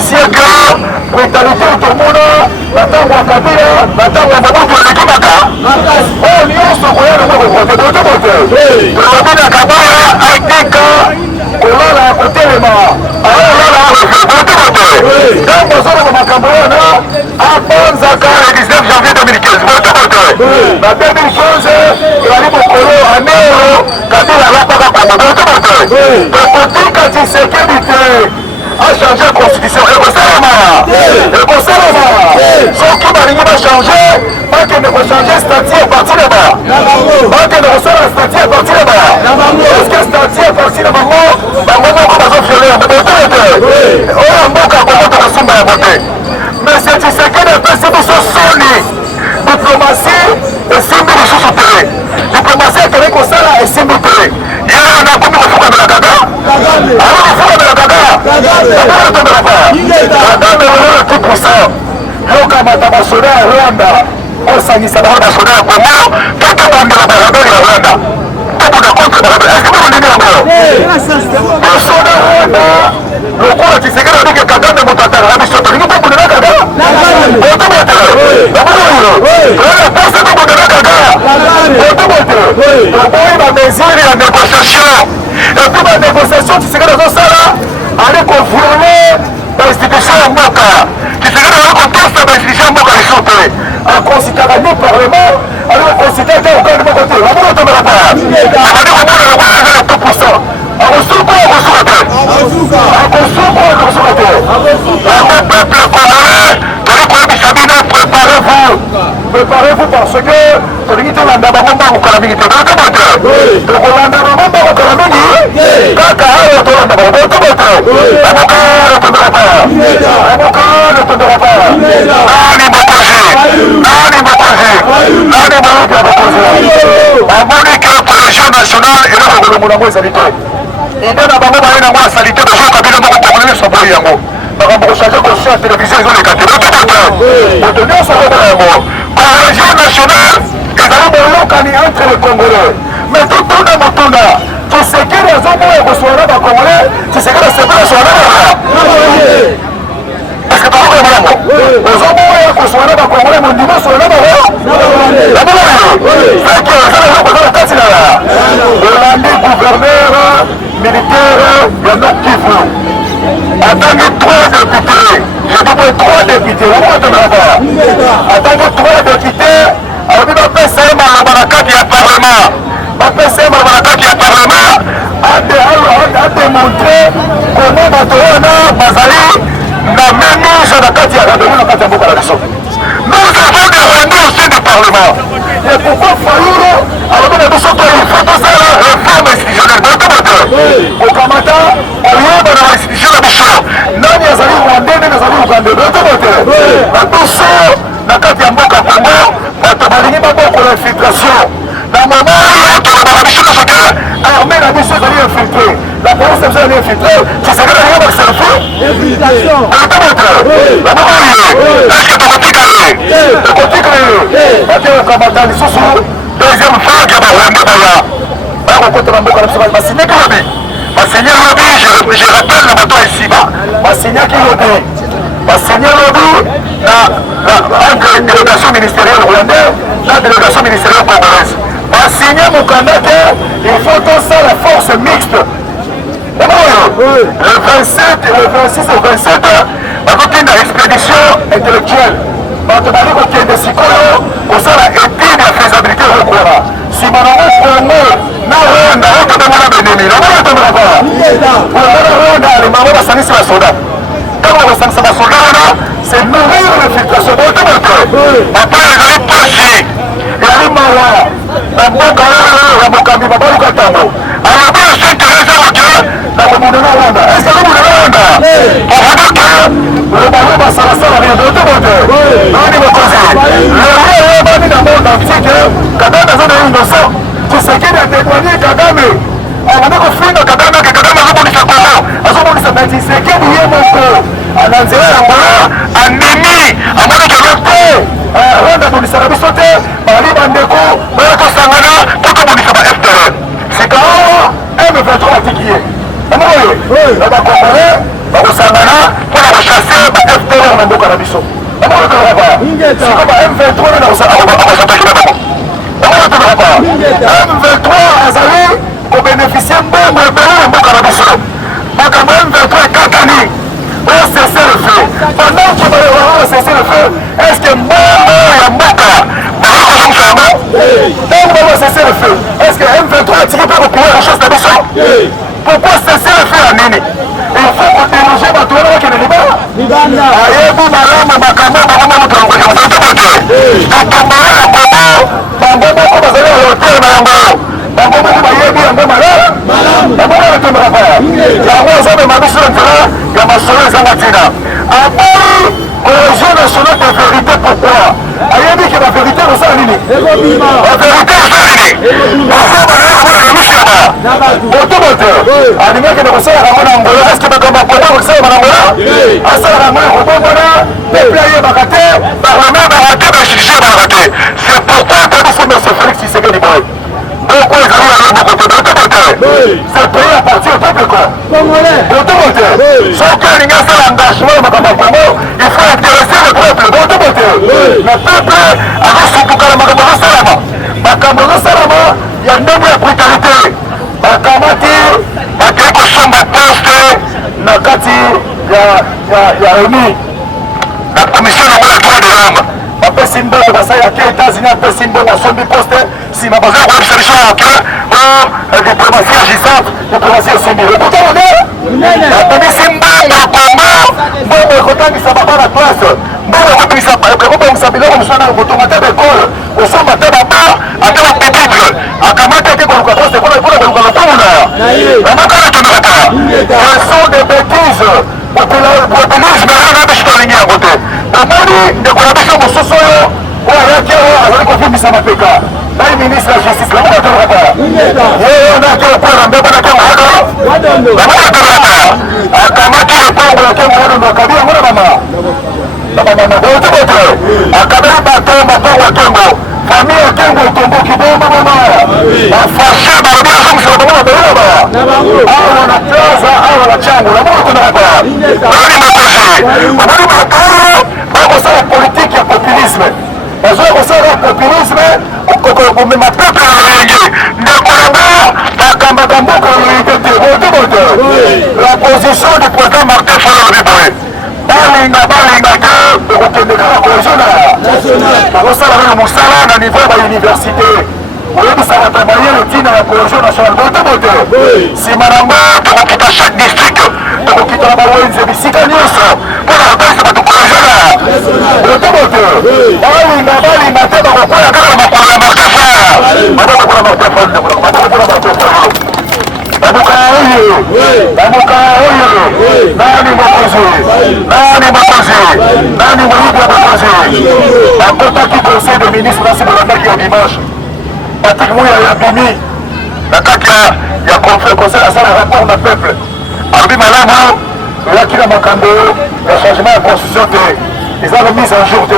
siècle, brutalité tout le monde, la table à Kabila, la table à Mobutu, la Kimaka. Oh, nyonso koya na moko kote to kote. Kabila Kabila aitika kolala kotelema. Alala kote kote. Dans bazona ba makambo na abanzaka le 19 janvier 2015 kote kote. Na 2015 yali bokolo anero Kabila la paka kote kote. Politika Tshisekedi a changé la constitution. Et vous savez, ce qui va changer, pas que nous changer le statut à partir de là. Pas que nous changer le statut à partir de là. Est-ce que le statut à partir de là, mais c'est ce qui est passé pour ce sonner. Diplomatie et simple de choses opérées. Diplomatie est tenue comme ça et simple opérée. Il y a un accord de la Gaga. Alors il faut de la Gaga. Madame est tout pour ça. Yoka Matabasona Rwanda. On s'agit de Matabasona Rwanda. Tout le monde de la Rwanda. Tout le monde de la Rwanda. Est-ce que vous l'avez dit encore? Matabasona Rwanda. Le cours qui s'est gagné avec Kagame Moutata. La mission de l'Union pour le Gaga. La négociation. Et puis la négociation qui s'est dans ça là, allez confirmer l'institution en Moka. Qui s'est dans le contexte de l'institution en Moka les chanter. En considérant le Parlement, alors on considère qu'il y a encore de mon côté. La bonne de la part. On va dire qu'on va le 2%. On reçoit quoi? On reçoit quoi? On reçoit quoi? On reçoit quoi? Le peuple congolais, préparez-vous. Préparez-vous parce que l'unité de la Bamba au Kalamini. Entre les Congolais, mais tout le monde tu sais que les hommes reçoivent les Congolais, tu sais que les hommes reçoivent est-ce que tu as vraiment les hommes reçoivent les Congolais, mon niveau sur le gouverneur militaire de notre Kivu. En tant que 3 députés, je dis 3 députés, en tant que 3 députés, on dit que PCM a Parlement. PCM a Parlement a démontré comment Batorona Bazali n'a même mis sur la carte de la Nous avons des réunions au sein du Parlement. Et pourquoi Fayouro alors que nous sommes il faut tout ça la réforme institutionnelle. Au Kamata, on y est dans l'institution de Bouchard. Nani Azali Rwandais, Nani Azali Ougandais. La douceur, la carte de Mboka Congo, la tabaligny pour l'infiltration. Dans le moment où la mission de chacun, l'armée la mission d'aller infiltrer. La police a besoin d'aller infiltrer. Tu sais que la réunion va se faire. Infiltration. La moment où est-ce que tu vas t'égaler? Tu vas t'égaler. Parce que Kamata, les sous-sous, deuxième fois qu'il y a un Rwanda. On rencontre la Mboka, on va signer qui l'a dit. On va signer le dit, je rappelle le bateau ici. On va signer qui l'a dit. On va signer le dit. Entre la délégation ministérielle rwandaise et la délégation ministérielle congolaise. On va signer mon candidat qu'il faut tout ça la force mixte. Le 27 et le 26 et le 27, on va faire une expédition intellectuelle. On va faire des psychologues pour ça la étude de la faisabilité de l'Okora. Si mon nom Congo, na Rwanda, on peut demander à l'ennemi. On va demander à Rwanda, les mamans vont s'en la soldat. Quand on va s'en la soldat, c'est nourrir l'infiltration. Après, ils allaient passer. Et allez malade. La Mokambi, la Balukatambo. Alors, bien sûr, que les avocats, la Mokambi Rwanda. Est-ce que vous voulez Rwanda? Pour vous dire que le ballon va s'en la rien de non, il va causer. Le roi est dans le monde entier que Kagame a besoin d'innocent. Tu sais qu'il a témoigné Kagame. On a dit que Kagame a besoin de Congo. A besoin de sa tu sais qu'il y a mon corps. En Anzela, en ennemi, en mode de l'autre. Rwanda Bonisa la bisote, Mali Bandeko, Malako Sangana, tout le monde va FDR. C'est quand M23 a tiqué. La Congolais, bakosangana mpona kochasse ba-FDLR na mboka na biso. Siko ba-M23 na kosapakina bango. M23 azali kobénéficie mbongo ebele na mboka na biso. Makambo M23 ekatani oyo cessez le feu. Pendant que bayoka cessez le feu, est-ce que mbongo ya mboka bakosungisa yango? Ntango bako cessez le feu, est-ce que M23 atiki mpe kopouvoir richesse na biso? Pourquoi cesser le feu ya nini? Il faut kodéloger bato wana bakende libala. Ayebi malamu makambo bango motototototote totombala na bango bango moko bazali na hotel na yango bango moko bayebi yango malamu bango wana tombaka yango azomema biso na nzela ya masolo ezanga ntina aboli cohésion nationale de vérité. Pourquoi? ayebi ke bavérité kosala nini? bavérité kosala nini? botobote alingaki na kosalaka ngo na ngolo. eske makambo akoda kosalaka na ngolo asalaka ngo ya kobongona peuple ayebaka te parlement baka te bajuge baka te. c'est pourquoi tobisi monsieur Félix Tshisekedi boye boko ezali na loboko te botobote. ce pays appartient au peuple quoi botobote. soki alingi asala engagement ya makambo ya kongo il faut intéresser le peuple botobote. le peuple akosumbuka na makambo azosalama makambo azosalama ya ndenge ya brutalité bakamati bakei kosomba poste na kati ya remi na commission nango ya droit de l'homme bapesi mbongo basalaki États-Unis apesi mbongo asombi poste nsima bazali koyebisa biso yake diplomatie agissante diplomatie esombi ekuta modele babimisi mbongo ya kongo mbongo ekotangisa babana classe mbongo ekobongisa biloko mosusu na kotonga te baekole kosomba te baba ate bapupitre akamati ake koluka poste mpona koluka lokumuna bamakana tondokata. Ce sont des bêtises. Populisme wana biso tolingi yango te. omoni ndeko na biso mosusu oyo oyo ayaki oyo azali kofumbisa mapeka nai ministre ya justice lamoka tolokata yeyo naki lokola na mbeba nake moado lamoka tolokata akamaki lokongo yake moado akabi yango na mama botoboto akabeli bato matongo ya kengo famille ya kengo etomboki bomamama bafashe balobi azongisela bango na belaba awa na plaza awa na cango lamoka tolokata omoni bato bakosala politike ya populisme bazoya kosala populisme komema peuple na lolenge ndeko yango bakambaka mboka na lolenge te botoboto la position du président Martin Fayulu boye balinga te ekokende kaka cohésion bakosala nano mosala na niveau ya bauniversité oyebisaka tabayele ntina ya cohésion nationale botoboto nsima nango tokokita chaque district tokokita na bawenze bisika nyonso mpona kotalisa bato cohésion botoboto balinga te bakokoya kaka na makolo ya martefa bakokola martefa babuka oyo nani mokonzi nani moyibi ya bakonzi bakotaki conseil de ministre nasi balandaki ya dimanche Patrick Mouya ya bimi na kati ya conseil asala rapport na peuple alobi malamu oyaki na makambo ya changement ya constitution te eza na mise en jour te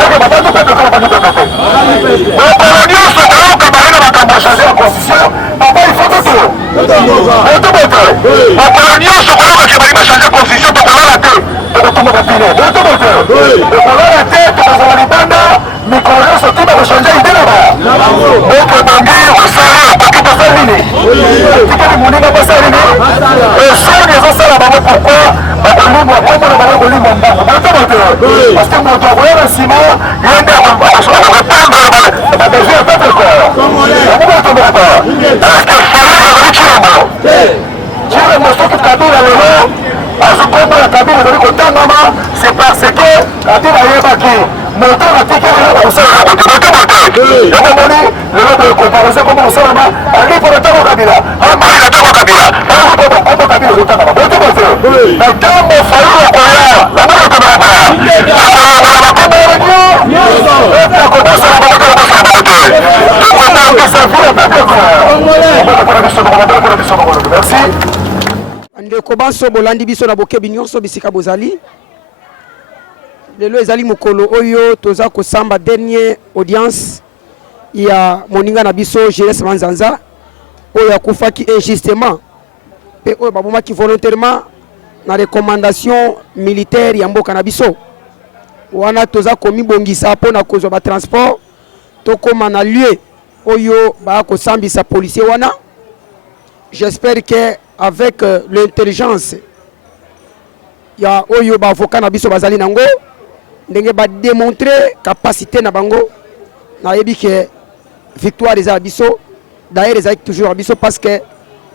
seke babatokatokala bandokaka te mokolo nyonso koyoka bale na makambo ya change ya constitution papa ifo toto botoboto mokolo nyonso koyokaki bali bachange constitution tokolala te tokotumaka pine botoboto tokolala te tokozala libanda mikolo nyonso ti bakochange ide na ba bokobangi kosala koki basala nini tikali moninga basala nini esoni ezosala bango pourkui bakolimwa komona bango kolimwa mbango botoboto parce que moto akoyana nsima ye nde akopendre babesoin ya peuple corps yango botoboto eske fayulu azali cilembo cilembo soki kabila lelo azokombola kabila ezali kotangama c'est parce que kabila ayebaki moto natikeli na bakosala kote botoboto yango moni lelo boye comparison koma kosalama alipo na ntango kabila amali na ntango kabila kombo kabila ezotangama botoboto na ntango fayulu akoya yango botoboto akolala makombo ya regio ete akobosala bakokala bosala bote tokotangisa vila pepeko merci ndeko banso bolandi biso na bokebi nyonso bisika bozali lelo ezali mokolo oyo toza kosamba dernier audience ya moninga na biso Jeunesse Manzanza oyo akufaki injustement pe oyo babomaki volontairement na recommandation militaire ya mboka na biso wana toza komibongisa mpona kozwa batransport tokóma na lieu oyo bakosambisa policier wana. J'espère que avec l'intelligence ya oyo baavocat na biso bazali nango ndenge badémontrer capacité na bango nayebi ke victoire eza biso. D'ailleurs ezali toujours biso parce que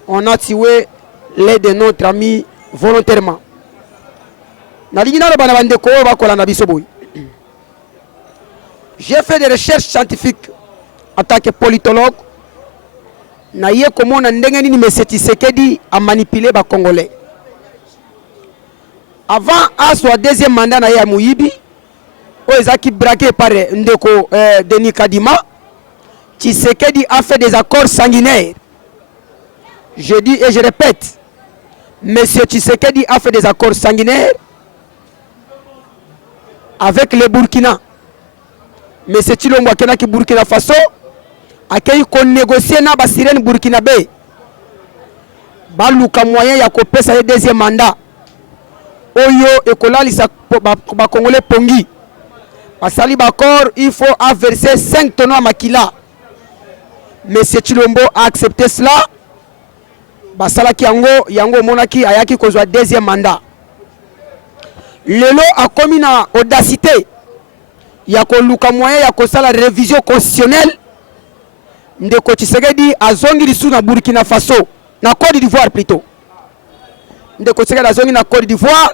on a tué l'un de notre ami volontairement. Nalingi na bana bandeko oyo bakolanda biso boy. J'ai fait des recherches scientifiques en tant que politologue. Naye komona ndenge nini M. Tshisekedi a manipulé ba Congolais. Avant à son deuxième mandat na ya Muyibi, Oezaki braqué par Ndeko Denis Kadima, Tshisekedi a fait des accords sanguinaires. Je dis et je répète, M. Tshisekedi a fait des accords sanguinaires avec les Burkina. M. Tshilombo akena ki Burkina Faso akei ko négocier na ba sirène burkinabé baluka moyen ya kopesa ye deuxième mandat oyo ekolalisa ba Congolais pongi basali ba accord. Il faut verser 5 tonneaux à Makila. M. Tshilombo a accepté cela. Basalaki yango monaki ayaki kozwa deuxième mandat. Lelo a commis na audacité ya koluka moyen ya kosala révision constitutionnelle. Ndeko Tshisekedi azongi lisu na Burkina Faso na Côte d'Ivoire plutôt. Ndeko Tshisekedi azongi na Côte d'Ivoire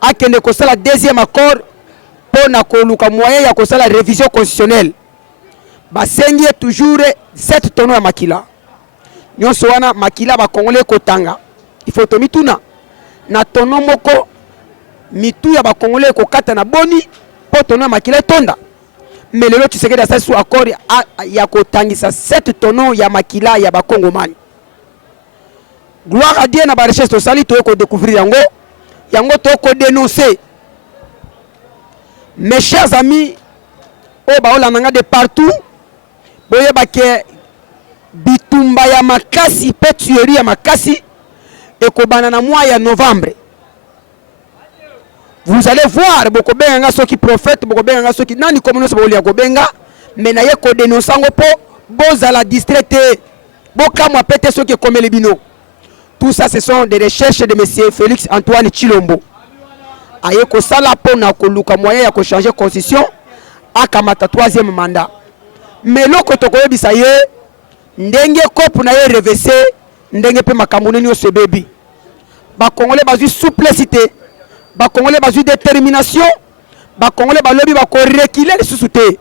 akende kosala deuxième accord pour na koluka moyen ya kosala révision constitutionnelle. Basengi toujours 7 tonneaux ya Makila. Nyonso wana Makila ba Congolais kotanga. Il faut to mituna na tonneau moko mitu ya ba Congolais ko kata na boni po tonneau Makila tonda. Mais lelo Tshisekedi a sous accord ya kotangisa 7 tonneaux ya Makila ya ba Congomani. Gloire à Dieu na ba recherche to sali to ko découvrir yango to ko dénoncer. Mes chers amis, o ba olanga de partout, boye ba ke bitumba ya makasi pe tuerie ya makasi ekobana na mois ya novembre. Vous allez voir boko benga soki prophète boko benga soki nani communauté boli ya kobenga mais na ye ko dénoncer ngo po bozala distraité bokamwa pete soki komele bino. Tout ça ce sont des recherches de monsieur Félix Antoine Tshilombo. Aye ko sala po na ko luka moyen ya ko changer constitution akamata 3e mandat. Mais loko to ko yebisa ye ndenge kopu na ye revese ndenge pe makambo nini o sebebi. Ba Congolais bazui souplicité, ba Congolais bazui détermination, ba Congolais ba lobi ba ko reculer les sous-soutés.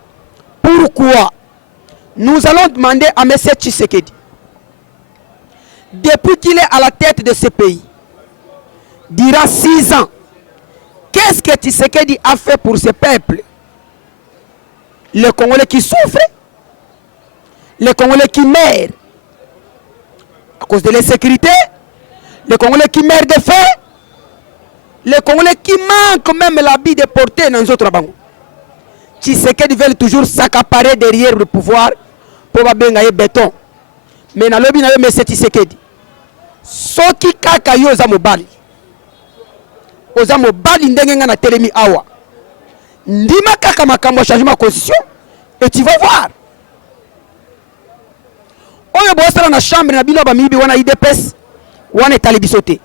Pourquoi? Nous allons demander à M. Tshisekedi, depuis qu'il est à la tête de ce pays, durant 6 ans, qu'est-ce que Tshisekedi a fait pour ce peuple? Les Congolais qui souffrent, les Congolais qui meurent à cause de l'insécurité, les Congolais qui meurent de faim, les Congolais qui manquent même l'habit de porter dans les autres bancs. Tshisekedi veut toujours s'accaparer derrière le pouvoir pour babenga béton. Mais na lobi na yo M. Tshisekedi, soki kaka yo za mobali, oza mobali ndenge nga na telemi awa, ndima kaka makambo changement constitution et tu vas voir. Oyo bosala na chambre na bino ba mibi wana IDPS wana etali bisote.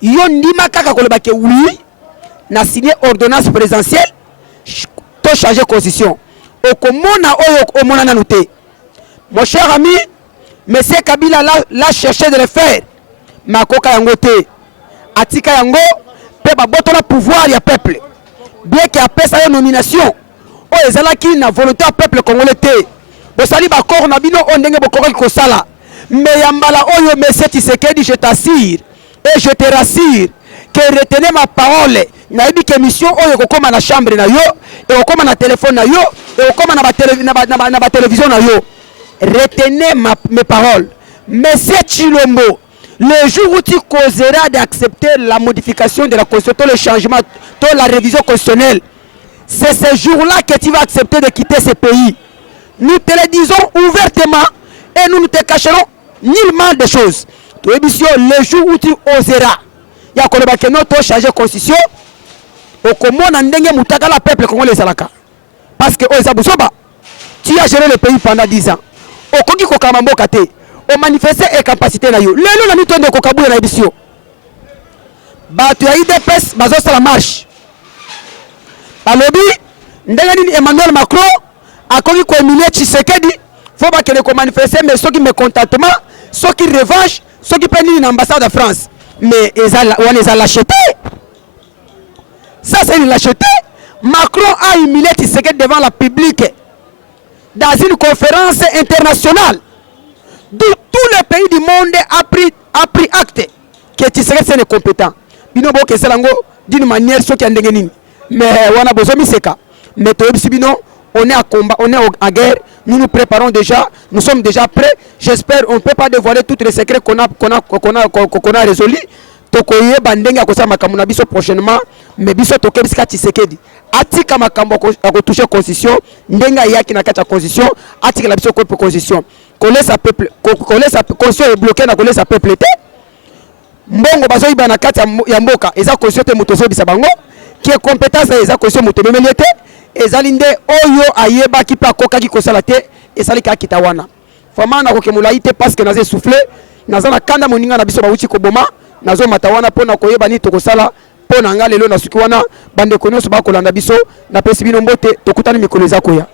Yo ndima kaka koloba ke oui na signé ordonnance présidentielle to changer constitution. Okomona oyo omona na noté. Mon cher ami, monsieur Kabila l'a cherché de le faire. Makoka yango te. Atika yango pe ba botola pouvoir ya peuple. Bien qu'il appelle sa nomination. O ezalaki na volonté du peuple congolais te. Bosali ba corps na bino o ndenge bokoko ko sala. Mais yambala oyo M. Tshisekedi, je t'assure et je te rassure que retenez ma parole. Na yebi ke mission oyo kokoma na chambre na yo et kokoma na téléphone na yo et kokoma na ba télévision na yo. Retenez mes paroles. M. Tshilombo, le jour où tu causeras d'accepter la modification de la constitution, le changement, la révision constitutionnelle, c'est ce jour-là que tu vas accepter de quitter ce pays. Nous te le disons ouvertement et nous ne te cacherons nullement des choses. toyebisi le jour où tu oseras ya koloba ke no to changer constitution okomona ndenge mutakala peuple congolais ezalaka parce que oza busoba tu as géré le pays pendant 10 ans okoki kokama mboka te o manifester incapacité na yo lelo na mitonde kokabuya na ebisio bato ya IDPS bazosala marche balobi ndenge nini Emmanuel Macron akoki kohumilie Tshisekedi faut bakende ko manifester mais soki mécontentement soki revanche soki pe nini na ambassade de France mais on les a lâcheté. Ça c'est une lâcheté. Macron a humilié Tshisekedi devant la public dans une conférence internationale d'où tout le pays du monde a pris acte que Tshisekedi c'est incompétent. Bino boke selango d'une manière soki andenge nini mais wana bozomi seka mais toyebisi bino on est à combat, on est en guerre, nous nous préparons déjà, nous sommes déjà prêts. J'espère on ne peut pas dévoiler tous les secrets qu'on a résolus. Tokoye bandenge akosa makambo na biso prochainement, mais biso tokebisika Tshisekedi. Atika makambo akotoucher constitution, ndenga yaki na kati ya constitution, atika la biso ko constitution. Kolesa peuple, kolesa constitution est bloquée na kolesa peuple te. Mbongo bazo iba na kati ya mboka, eza constitution te mutozo bisa bango, qui est compétence eza constitution muto memeliete. Ezalinde oyo ayeba ki pa koka ki kosala te ezali ka kitawana fama na kokemula ite parce que naze souffler nazana kanda moninga na biso bauti ko boma nazo matawana pona koyeba ni tokosala pona nga lelo na suki wana bande konyoso ba kolanda biso na pesi bino mbote tokutani mikolo za koya